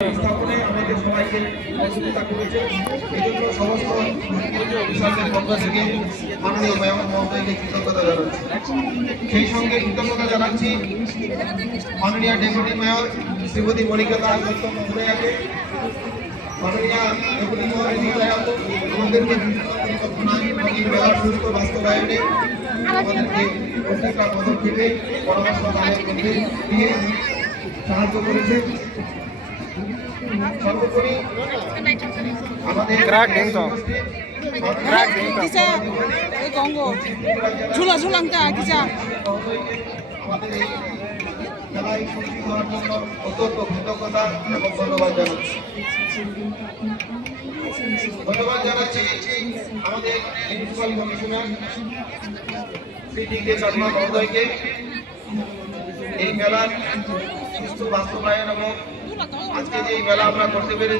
স্থাপনে আমাদের সবাইকে সহযোগিতা করেছে। এই জন্য সমস্ত অফিসারদের পক্ষ থেকে মাননীয় মেয়র মহোদয়কে কৃতজ্ঞতা জানাচ্ছি। সেই সঙ্গে কৃতজ্ঞতা জানাচ্ছি মাননীয় ডেপুটি মেয়র শ্রীমতী মনিকা দাস দত্ত মহোদয়াকে। মাননীয় ডেপুটি মেয়র মহোদয়া আমাদেরকে এই মেলার সুস্থ বাস্তবায়নে আমাদেরকে প্রত্যেকটা পদক্ষেপে পরামর্শ দানের মধ্যে দিয়ে সাহায্য করেছে। সর্বোপরি আমাদের 기자, 이 광고 줄랑줄랑다 기자. আমাদের এই মেলায় উপস্থিত হওয়ার জন্য অত্যন্ত কৃতজ্ঞতা এবং ধন্যবাদ জানাচ্ছি। ধন্যবাদ জানাচ্ছি আমাদের municipal commissioner Shri T K. Sharma মহোদয়কে এই মেলার সুস্থ বাস্তবায়ন এবং আজকে যে এই মেলা আমরা করতে পেরেছি